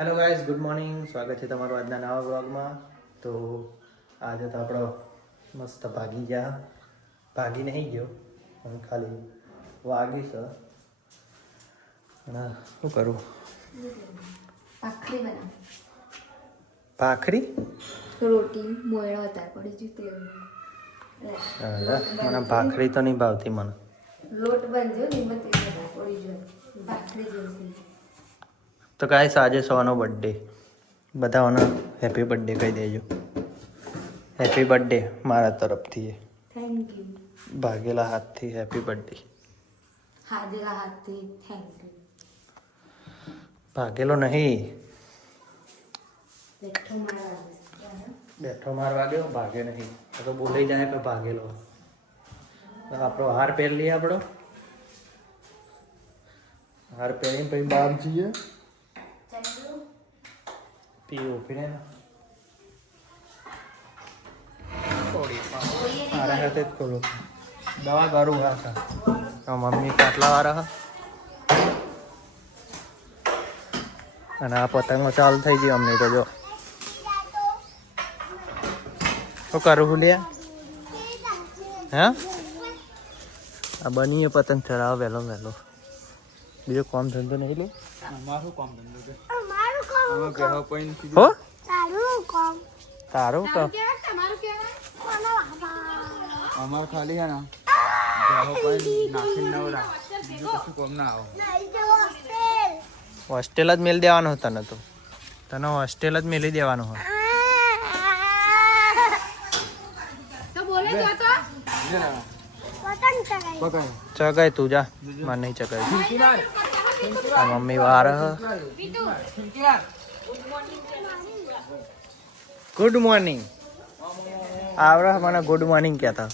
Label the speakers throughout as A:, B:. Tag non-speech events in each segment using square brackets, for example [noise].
A: Hello guys good morning સ્વાગત છે તમારું આજના નવા બ્લોગમાં તો આજે તો આપણો મસ્ત ભાગી ગયા. ભાગી નહીં ગયો હું ખાલી વાગી છે. શું કરું?
B: ભાખરી રોટી મોયણો વધારે પડી ગયું
A: મને ભાખરી તો નહીં ભાવતી મને.
B: લોટ બનજો ને એમાં તેલ વધારે પડી ગયું ભાખરી જેવી
A: તો ગાઈસ આજે સોનો બર્થડે બધાઓને હેપી બર્થડે કહી દેજો. હેપી બર્થડે મારા તરફથી
B: થેન્ક યુ
A: ભાગેલા હાથથી હેપી બર્થડે
B: હાજેલા હાથથી થેન્ક યુ
A: ભાગેલો નહીં.
B: બેઠો
A: મારવા માર વાગ્યો ભાગે નહીં. તો બોલાઈ જાય કે ભાગેલો. આપણો હાર પહેર લઈએ આપણો. હાર પહેરીને પછી બહાર જઈએ. પી ઉભીને મારા હાથે જ ખોલું દવા કરું હા મમ્મી પાટલા વાળા અને આ પતંગો ચાલુ થઈ ગયો અમને તો જો શું કરું ભૂલ્યા હે આ બનીએ પતંગ ચડાવો વહેલો વહેલો બીજો કામ ધંધો નહીં લે
C: અમારું કામ ધંધો છે
A: તારું
C: અમાર ખાલી હે ને. કામ ના
A: હોસ્ટેલ જ મેલ દેવાનો તને તો. તને હોસ્ટેલ જ મેલી દેવાનું હોય. ચગાય તું જા. મને નહીં ચગાય. મમ્મી વાર ગુડ મોર્નિંગ આવડે મને ગુડ મોર્નિંગ કહેતા.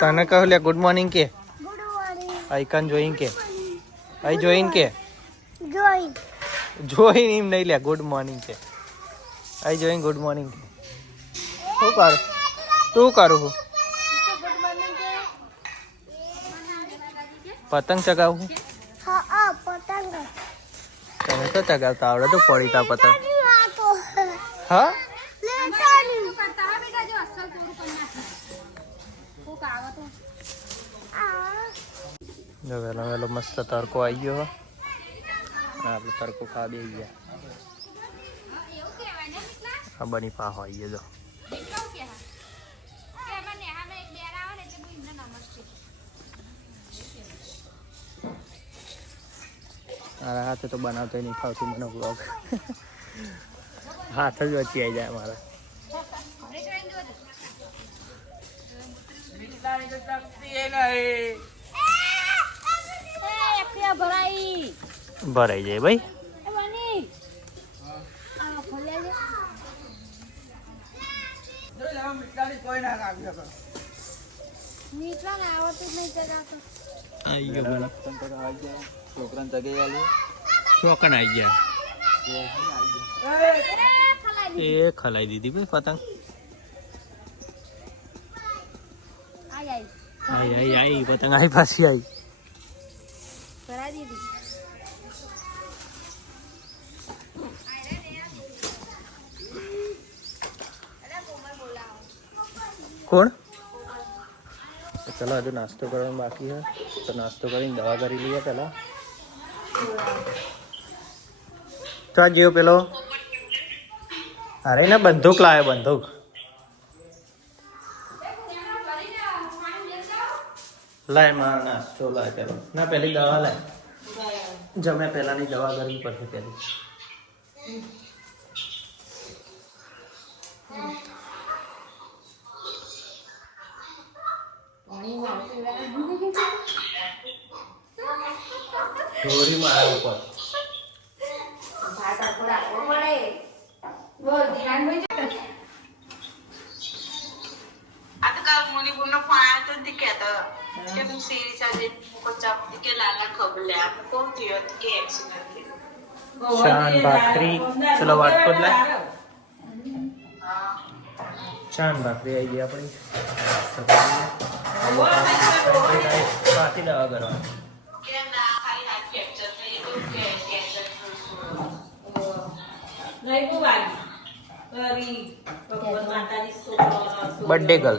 A: તને કહ્યું લે ગુડ મોર્નિંગ કે? આઈકન જોઈન કે? આઈ જોઈન કે? જોઈન એમ નહીં લે ગુડ મોર્નિંગ કે. આઈ જોઈન ગુડ મોર્નિંગ કે. શું કરું? તું કરું? હું પતંગ ચગાવું? તમે તો ચગાવતા આવડે તો પડી તા પતંગ. હા? જો વહેલો વહેલો મસ્ત તડકો આવી ગયો આપડે તડકો ખાવા બે ગયા. આ બની પાહો આવી ગયો જો મારા હાથે તો બનાવતો નહીં ખાવતી મને બ્લોગ હાથ જ વચ્ચે આવી જાય મારા. ભરાઈ જાય ભાઈ.
C: કોઈ ના કાપી શકો
A: આવી ગયો બની
C: છોકરાને જગે આલી
A: ચોકન આવી ગયા એ ખલાઈ દીધી ભાઈ પતંગ આઈ આઈ આઈ પતંગ આઈ પાછી આઈ કોણ તો ચલો હજુ નાસ્તો કરવાનો બાકી છે તો નાસ્તો કરીને દવા કરી લઈએ પેલા તો આ જેવો પેલો અરે ને બંદૂક લાવ્યો બંદૂક લાય મારા નાસ્તો લાય પેલો ના પેલી દવા લાય જમે પેલાની દવા કરવી પડશે પેલી ઢોરી મારા ઉપર ચાન ભાખરી ચલો વાત કર લે ચાન ભાખરી આવી ગઈ આપણી પાટી દવા બર્થડે ગર્લ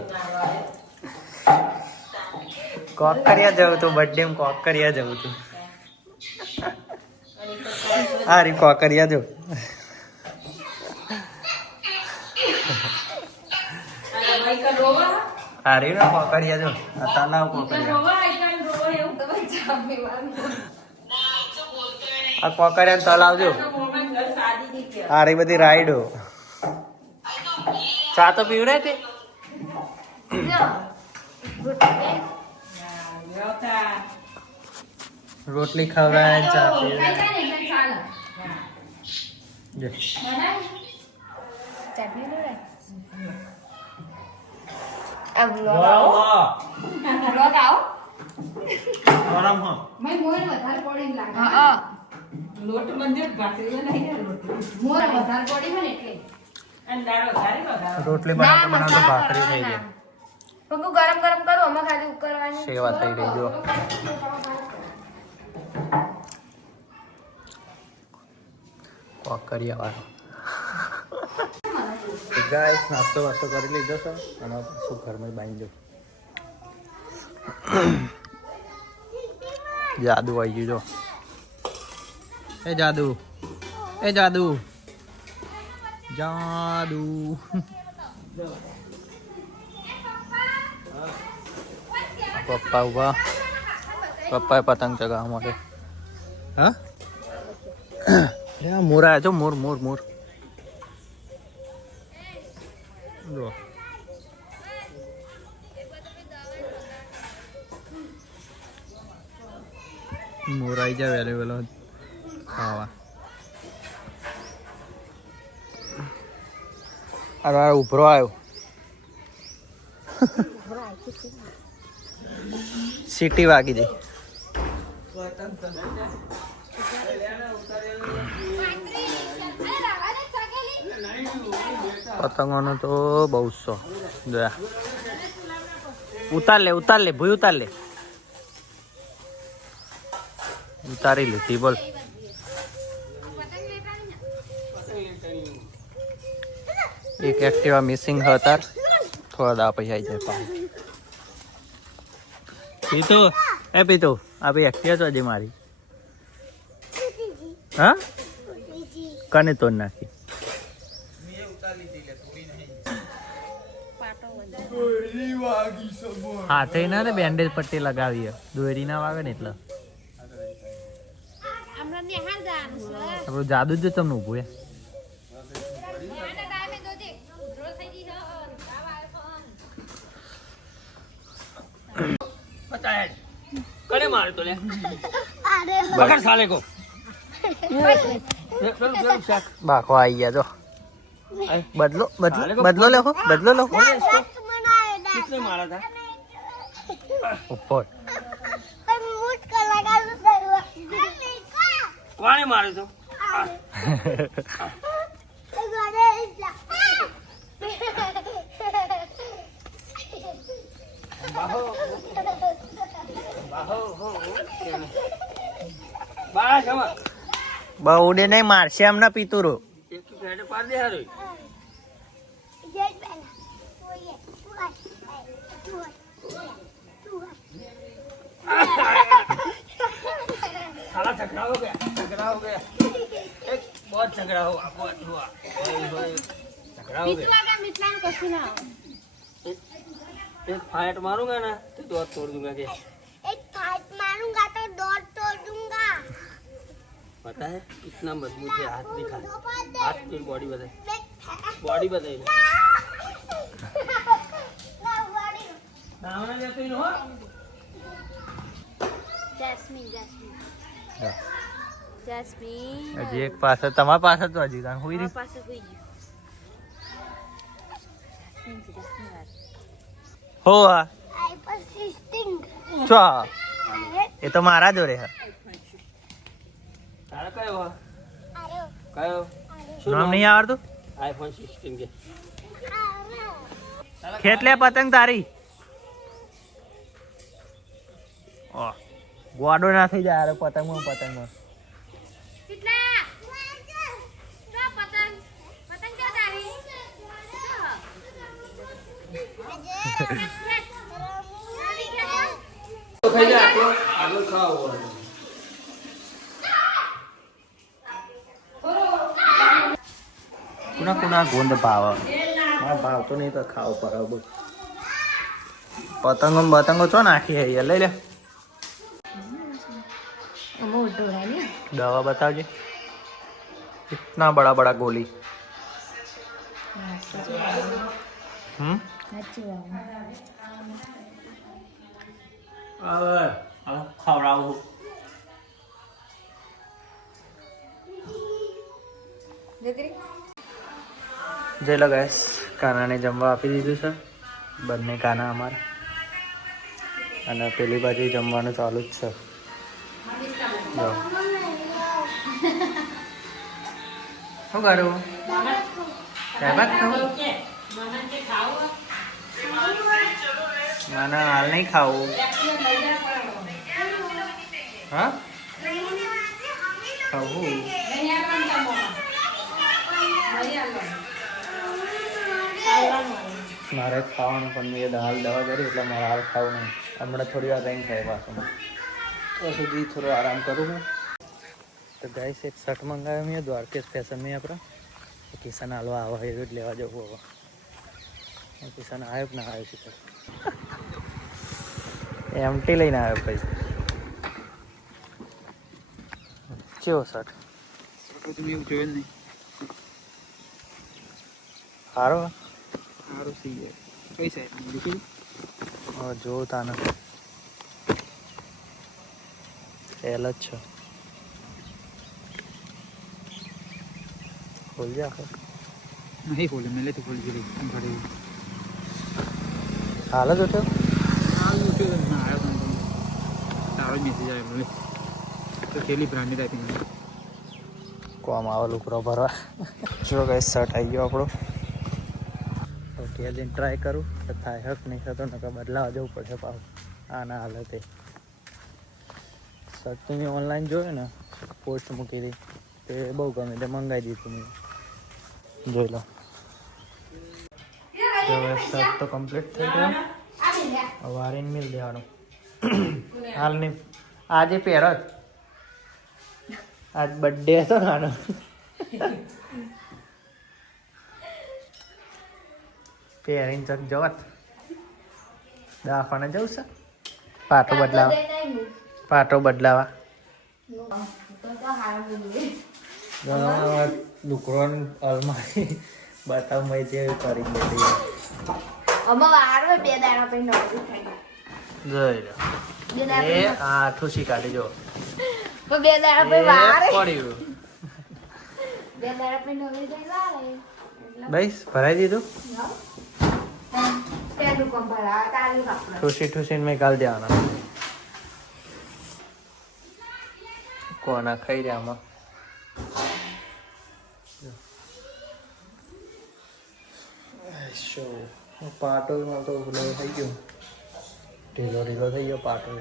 A: કોક કર્યા જવું તું બર્થડે માં કોક કર્યા જવું તું. હા રી કોક કર્યા જો આ રી ના કોક કર્યા જો આ તલાવ કોક કર્યા.
B: તમે ચાપી મારી.
A: આ કોક કર્યા તલાવ જો આ રી બધી રાઈડો ચા તો પીવડે તે
B: રોટલી.
A: ખવડાય ચા
B: જોડે? આ આવો? આવો?
A: હા
B: મેં વધારે પડી લાગે. હા, હા. મોર વધારે પડી હોય ને એટલે.
A: રોટલી
B: ના,
A: બનાવતો બનાવતો ભાખરી થઈ ગઈ
B: ગરમ ગરમ કરો આમાં ખાલી ઉકળવાની
A: સેવા થઈ રહી જો કોકરિયા વાળો ગાઈસ [laughs] નાસ્તો વાસ્તો કરી લીધો છે અને શું ઘરમાં બાંધી દો જાદુ આવી ગયું જો એ જાદુ એ જાદુ જાદુ પપ્પા ઊભા પપ્પાએ પતંગ ચગાવવા માટે હા લે આ મોર આવ્યો છો મોર મોર મોર જો મોર આવી જાય વહેલો વહેલો ખાવા અરે અરે ઉભરો આવ્યો સીટી વાગી ગઈ પતંગોનો તો બહુ સો જોયા ઉતાર લે ઉતાર લે ભૂ ઉતાર લે ઉતારી લીધી બોલ. એક એક્ટિવા મિસિંગ હતા થોડા દા પૈસા આવી જાય પાછું. પીતો? એ પીતો આ ભાઈ એક્ટિવા તો હજી મારી. હા? કને તોડ નાખી? હાથે ના ને બેન્ડેજ પટ્ટી લગાવીએ. દોરી ના વાગે ને એટલે. આપણું જાદુ જ તમને ઊભું હે
D: કને મારે તો લે. પકડ સાલે કો. શાક
A: આવી ગયા જો. બદલો બદલો બદલો લેખો બદલો લેખો
D: કિસને મારા था
A: ઉપર.
D: કોણે માર્યો તો? બાળા જમા [laughs]
A: બહુડે નહીં મારશે એમના પિતુરો.
D: ઝઘડા હો ગયા ઝઘડા હો ગયા એક બહુ ઝઘડા હો આ બહુ ગયા મિતલા ફાઇટ મારું ને?
E: તો દોત તોડ દૂંગા કે.
D: पता है कितना मजबूत है हाथ दिखा हाथ की बॉडी बताए बॉडी बताइए नाम जाते हो
E: जैस्मिन जैस्मिन जैस्मिन
A: હજી એક પાસે તમારા પાસે તો હજી કાંઈ હુઈ રહી
E: પાસે હોઈ ગયું
A: હો હા
E: આઈ persisting
A: ચો એ તો મારા જોડે હે
D: તારા કયો કયો? શું
A: નામ નહીં આવડતું?
D: આઈફોન સિક્સટીન કે.
A: ખેતલે પતંગ તારી? ઓ ગોડો ના થઈ જાય અરે પતંગમાં પતંગમાં.
E: કેટલા? જો પતંગ. પતંગ ક્યાં [laughs]
A: કુના કુના ગોંદ ભાવ હા ભાવ તો નહીં તો ખાવ પર બધું પતંગો ને બતંગો ચો નાખી હે યાર લઈ લે દવા બતાવજે इतना बड़ा बड़ा गोली हम्म ખવડાવું જય લો ગેસ કાનાને જમવા આપી દીધું છે. બંને કાના અમારા. અને પેલી બાજુ જમવાનું ચાલુ જ છે. શું કરું? શરબત ખાવું? મને હાલ નહીં ખાવું. હા? ખાવું. મારે ખાવાનું પણ મેં દાલ દવા કરી એટલે મારે હાલ ખાવું નહીં. હમણાં થોડી વાર રહીને ખાય પાછું. તો સુધી થોડો આરામ કરું હું તો ગાઈસ એક શર્ટ મંગાવ્યો મેં દ્વારકેશ ફેશન મેં આપણે કિશન હાલવા આવા એવું જ લેવા જવું હવે. કિશન આવ્યો કે ના આવ્યો છે એમટી લઈને આવ્યો ભાઈ? કેવો શર્ટ
C: તમે એવું જોયું નહીં.
A: સારો
C: સારું સી જાય કઈ સાઈડ દીકરી
A: હવે જો તાને એલ જ છે ખોલ જા આખો.
C: નહીં ખોલે મેં લેતી ખોલી ગયેલી ઘરે
A: હાલ જ ઉઠ્યો
C: સારું ઉઠ્યું ના આવ્યો પણ તારો જ મેસેજ આવ્યો મને તો કેટલી બ્રાન્ડેડ આપી
A: કોમ આવે લુકરો ભરવા જો કઈ શર્ટ આવી ગયો આપણો તો ત્યાં જઈને ટ્રાય કરું, તો થાય, હક નહીં થતો, નકર બદલાવા જવું પડશે પાછું. આના હાલતે હાલે શર્ટ તો મેં ઓનલાઈન જોયું ને પોસ્ટ મૂકી હતી તે બહુ ગમે તે મંગાવી દીધું મેં. જોઈ લો. જો હવે શર્ટ તો કમ્પ્લીટ થઈ ગયો. વારીને મિલ દેવાનું. હાલ નહીં. આજે પહેરત આજ બર્થડે હતો ને પહેરીને ચક જવત દવાખાને જવું છે? પાટો બદલાવા. પાટો બદલાવા. દુકરોન અલમારી બતાવ મેં જે કરી દીધી
B: બે દાડા પછી નવરી થઈ
A: જોઈ લો. એ આ ઠુસી કાઢી જો.
B: તો બે દાડા પછી વાર
A: પડ્યું.
B: બે દાડા પછી નવરી થઈ વાર
A: બસ ભરાઈ દીધું? ઠુસી ઠુસીને મેં કાલ દેવાના કોના ખાઈ રહ્યા આમાં શું પાટોમાં તો પેલો થઈ ગયો ઢીલો ઢીલો થઈ ગયો પાટો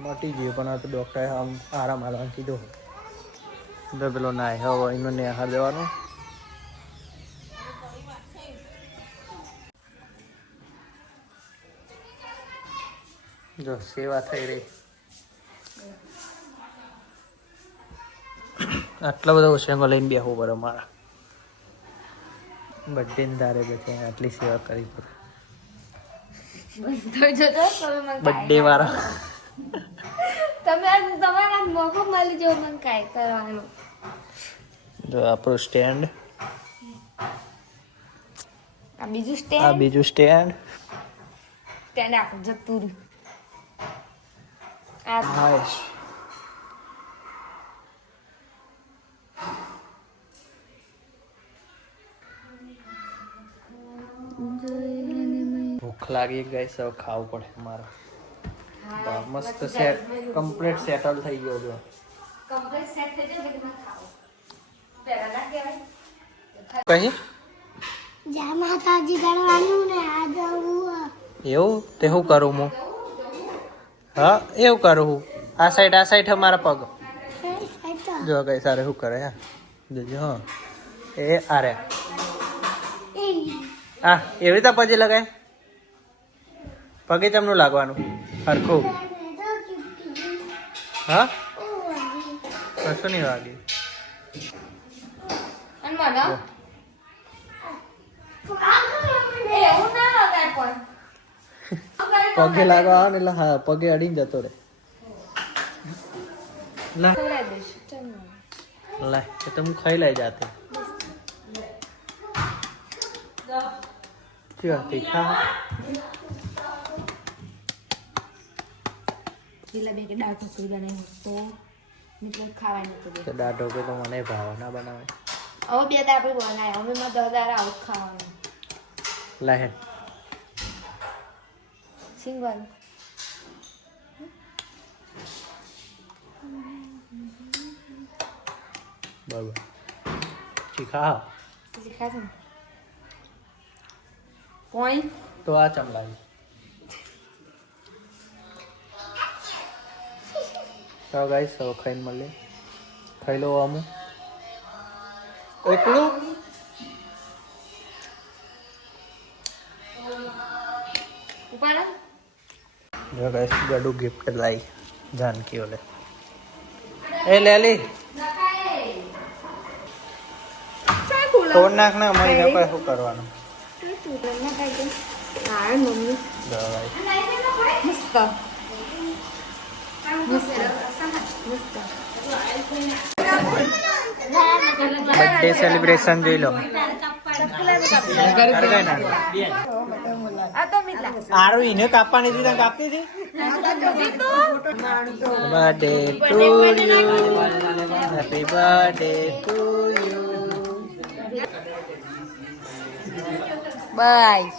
A: મટી ગયો પણ આ તો ડૉક્ટરે આમ આરામ આરામ કીધો પેલો નાય હવે એનો નેહાર દેવાનો જો સેવા થઈ રહી. આટલા બધા હોશિયારો લઈને બેહવું પડે મારા બર્થડે તારે પછી આટલી સેવા કરવી પડે બર્થડે વાળા.
B: તમે તમારા મોકો મળી જો મને કાંઈ કરવાનું.
A: જો આપણું સ્ટેન્ડ
B: આ બીજું
A: આ
B: સ્ટેન્ડ
A: બીજું સ્ટેન્ડ
B: સ્ટેન્ડ આખું જતું રહ્યું
A: હાઈશ ભૂખ લાગી ગઈ છે ખાવું પડે મારે. મસ્ત સેટ કમ્પ્લીટ સેટલ થઈ ગયો જો
B: કમ્પ્લીટ સેટ થઈ જાય એટલે તમે પહેલા ના કહેવાય.
A: કહી
E: જા માતાજી કરવાનું ને આ જવું
A: એવું? તે હું કરું હું? હા એવું કરું હું. આ સાઈડ આ સાઈડ મારા પગ. જો કઈ સારે શું કરે હા. જોજો હા. એ આરે હા એવી રીતે પગે લગાય? પગે ચમનું લાગવાનું? હરખું. હા? કશું નહીં વાગ્યું
B: મને એવું ના લગાય પણ.
A: પગે લાગવા આવે ને એટલે હા પગે અડીને જતો રે લા.
B: ખવડાવી દઈશ ચાલ
A: લા એ તો હું ખાઈ લઈ જાતે.
B: પેલા બે કે બનાવી તો મિત્રો ખાવાની તો
A: તો દાઢો કે તો મને ભાવે ના બનાવે.
B: હવે બે આપણે બનાવ્યા. અમે માં દસ આવું ખાવાનું.
A: લા
B: સિંગલ
A: બરાબર
B: પછી ખાશે ને પોણી
A: તો આ ચમલાવી તો ગાઈસ હવે ખાઈને મળીએ ખાઈ લો અમુક એકલું ગાઈસ ગડુ ગિફ્ટ લાઈ જાનકી ઓલે એ લેલી. તોડ નાખ ને અમારી શું કરવાનું? બર્થડે સેલિબ્રેશન જોઈ લો.
B: આ તો મિતલા
A: આરું એને કાપવાની હતી તને કાપતી હતી? Birthday to you happy birthday to you
B: bye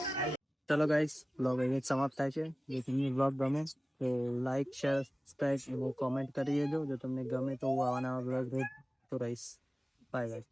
A: ચલો ગાઈસ બ્લોગ અહીં સમાપ્ત થાય છે. જો તમને બ્લોગ ગમે તો લાઈક શેર સબસ્ક્રાઈબ અને કોમેન્ટ કરી દેજો. જો તમને ગમે તો હું આવા નવા બ્લોગ તો રહીશ. Bye bye